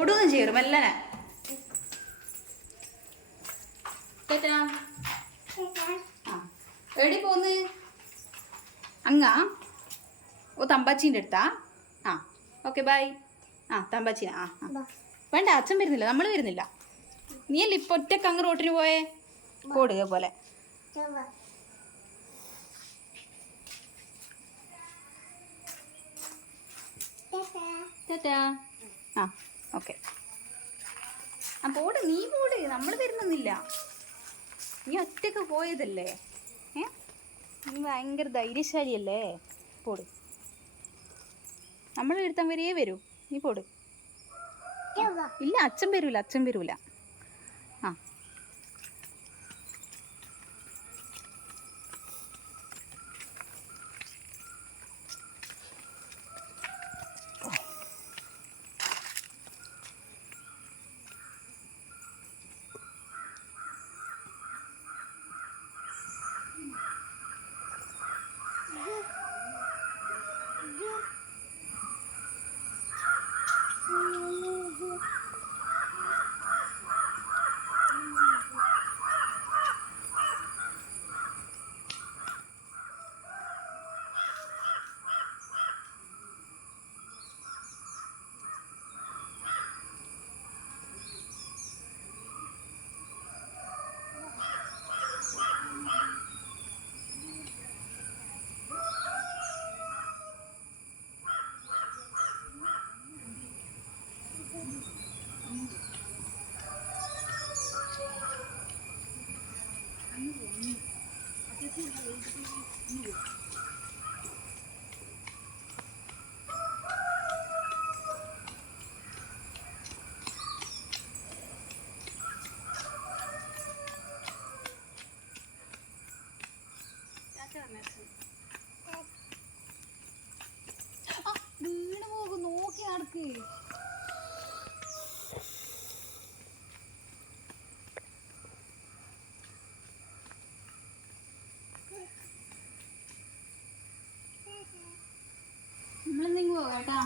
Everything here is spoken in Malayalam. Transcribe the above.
ഓടുകയും ചേരും മെല്ലനെ. എടി പോന്ന് അങ്ങ. ഓ തമ്പാച്ചീന്റെ അടുത്താ? ആ ഓക്കെ ബൈ. ആ തമ്പാച്ചീന ആ വേണ്ട അച്ഛൻ വരുന്നില്ല നമ്മൾ വരുന്നില്ല. നീയല്ലേ ഇപ്പൊ ഒറ്റയ്ക്ക് അങ്ങ് റോട്ടിന് പോയേ? പോടുക പോലെ ആ. ഓക്കെ. ആ പോട് നീ പോട് നമ്മൾ വരുന്നൊന്നുമില്ല. നീ ഒറ്റയ്ക്ക് പോയതല്ലേ? ഏ? നീ ഭയങ്കര ധൈര്യശാലിയല്ലേ? പോട് നമ്മൾ എടുത്താൻ വരെയേ വരൂ നീ പോട് ഇല്ല അച്ഛൻ വരൂല അച്ഛൻ വരൂല. ആ. ആ, നമ്മളെന്തെങ്കിലും പോകാം കേട്ടാ.